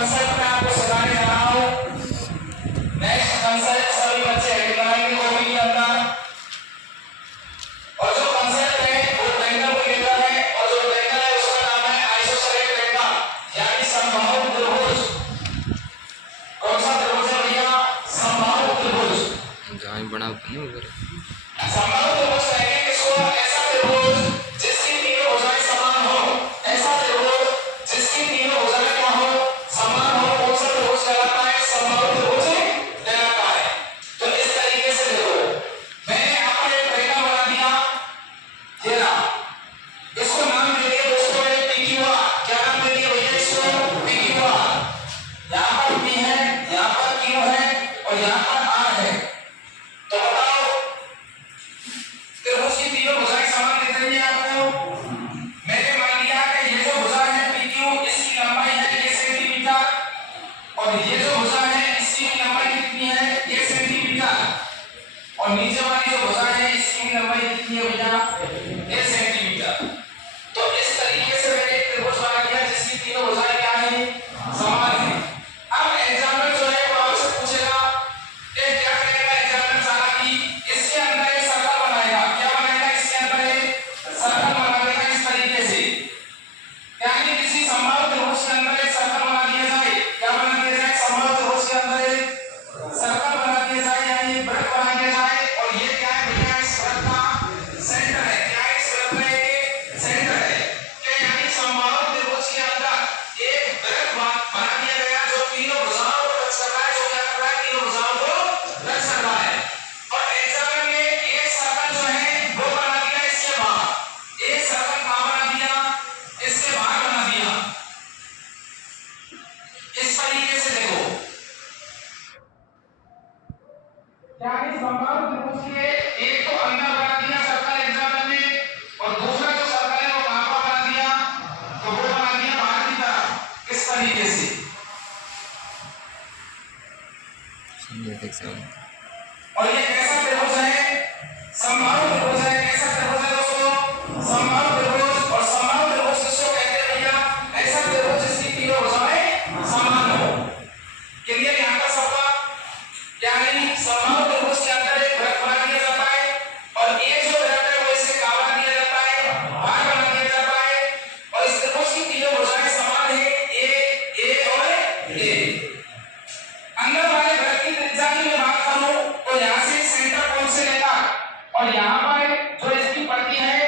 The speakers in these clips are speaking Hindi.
कंसेप्ट मैं आपको सिखाने जा रहा हूं। नेक्स्ट कंसेप्ट सभी बच्चे हेड बनाएंगे कॉपी के अंदर। और जो कंसेप्ट है वो ट्रायंगल को लेकर है, और जो ट्रायंगल है उसका नाम है आइसोसेलेस ट्रायंगल, यानी समबाहु त्रिभुज। कौन सा त्रिभुज है भैया? समबाहु त्रिभुज। जहाँ बड़ा नहीं उधर समबाहु त्रिभुज कहेंगे किसको? ऐसा त्रिभुज जिसकी तीनों भुजाएं समान हो। ऐसा त्रिभुज जिसकी तीनों भुजाएं क्या हो? समान हो। कौन सा त्रिभुज कहलाता है? समबाहु त्रिभुज कहलाता है। तो इस तरीके से देखो, मैंने यहाँ पर एक ट्रायंगल बना दिया, ये ना, इसको नाम दे दिया दोस्तों PQR। क्या नाम दे दिया भैया इसको? PQR। यहाँ पर P है, यहाँ पर Q है और यहाँ पर R है। तो बताओ त्रिभुज की तीनों भुजाएं समान दिख रही है आपको? मैंने मान लिया कि ये जो भुजा है PQ, इसकी लंबाई है ये सेंटीमीटर, और ये जो भुजा है इसकी लंबाई कितनी है? ये सेंटीमीटर, और नीचे वाली जो भुजा है इसकी लंबाई कितनी है भैया? ये सेंटीमीटर। तो इस तरीके से मैंने एक त्रिभुज बना दिया जिसकी तीनों भुजाएं क्या है? समान है। अब एग्जामिनर जो है वो आपसे पूछेगा, ये क्या करेगा एग्जामिनर सारा की? इसके अंदर एक सर्कल बनाएगा। क्या बनाएगा? इसके अंदर एक सर्कल बना देगा इस तरीके से, यानी किसी समबाहु त्रिभुज के अंदर एक सर्कल बना दिया जाए। क्या बना दिया जाए? समबाहु त्रिभुज के अंदर एक सर्कल बना दिया जाए, यानी एक वृत्त बना दिया जाए। और ये क्या है भैया? इस वृत्त का सेंटर है। क्या है? इस वृत्त का एक सेंटर है। क्या यानी समबाहु त्रिभुज के अंदर एक वृत्त बना दिया गया जो तीनों भुजाओं को टच कर रहा है। जो क्या कर रहा है? तीनों भुजाओं को टच कर रहा है। और एग्जाम्पल में एक सर्कल जो है वो बना दिया इसके बाहर। एक सर्कल कहां बना दिया? इसके बाहर बना दिया। इस तरीके से देखो, क्या है? समबाहु त्रिभुज के एक तो अंदर बना दिया सर्कल एग्जाम्पल में, और दूसरा जो सर्कल है वो कहां पर बना दिया? तो वो बना दिया बाहर की तरफ इस तरीके से। और ये कैसा त्रिभुज है? समबाहु त्रिभुज है। कैसा त्रिभुज है दोस्तों? समबाहु त्रिभुज। और समबाहु त्रिभुज किसको कहते हैं भैया? ऐसा त्रिभुज जिसकी तीनों भुजाएं समान हो। क्लियर यहाँ का सबका? यानी समबाहु त्रिभुज के अंदर एक वृत्त बना दिया जाता है, और एक जो वृत्त है वो इससे क्या बना दिया जाता है? बाहर बना दिया जाता है। और इस त्रिभुज की तीनों भुजाएं समान है, ए और ए। अंदर वाले वृत्त की त्रिज्या की मैं बात करूं तो यहां से सेंटर पॉइंट से लेकर और यहां पर जो इसकी पट्टी है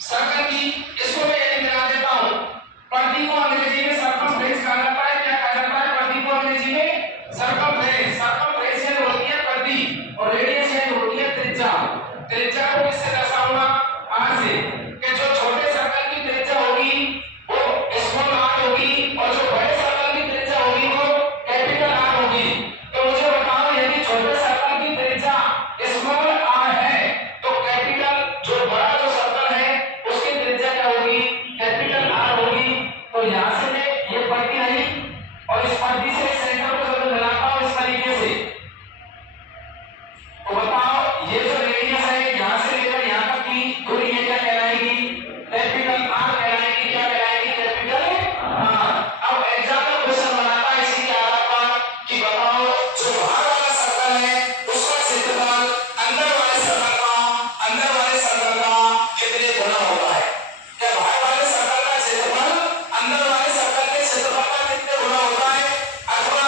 सर्कल की, इसको मैं यदि मिला देता हूं, पट्टी को अंग्रेजी में सर्कमफ्रेंस कहा जाता है। क्या कहा जाता है? पट्टी को अंग्रेजी में सर्कमफ्रेंस। सर्कमफ्रेंस यानी होती है पट्टी, और रेडियस यानी होती है त्रिज्या। त्रिज्या को किससे दर्शाऊंगा? आर से। कि जो छोटे सर्कल की त्रिज्या होगी वो स्मॉल आर होगी, और जो बड़े सर्कल की त्रिज्या होगी वो कैपिटल आर होगी। तो मुझे बताओ, यदि छोटे सर्कल की त्रिज्या स्मॉल आर है तो कैपिटल जो बड़ा जो सर्कल है उसकी त्रिज्या क्या होगी? कैपिटल आर होगी। तो यहां से मैं ये पट्टी रही, और इस पट्टी से सेंटर को जब मिलाता हूं इस तरीके से, तो बताओ ये जो रेडियस है यहां से लेकर यहां तक की दूरी ये क्या कहलाएगी? कैपिटल आर कहलाएगी। क्या कहलाएगी? Capital R. अब एग्जाम्पल क्वेश्चन बनाता है इसी के आधार पर कि बताओ जो बाहर वाला सर्कल है उसका क्षेत्रफल अंदर वाले सर्कल का कितने गुना होता है? क्या बाहर वाले सर्कल का क्षेत्रफल अंदर वाले सर्कल के क्षेत्रफल का कितने गुना होता है? अथवा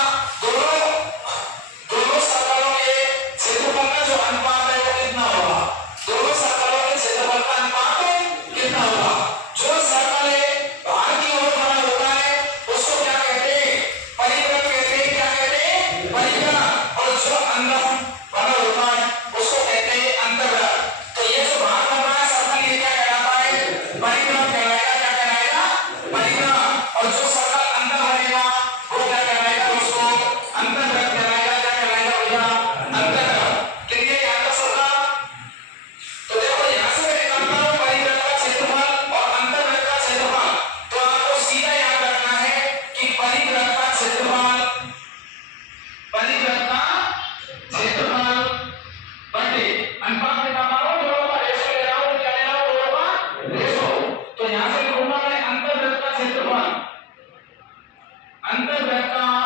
अंतर्वृत्त का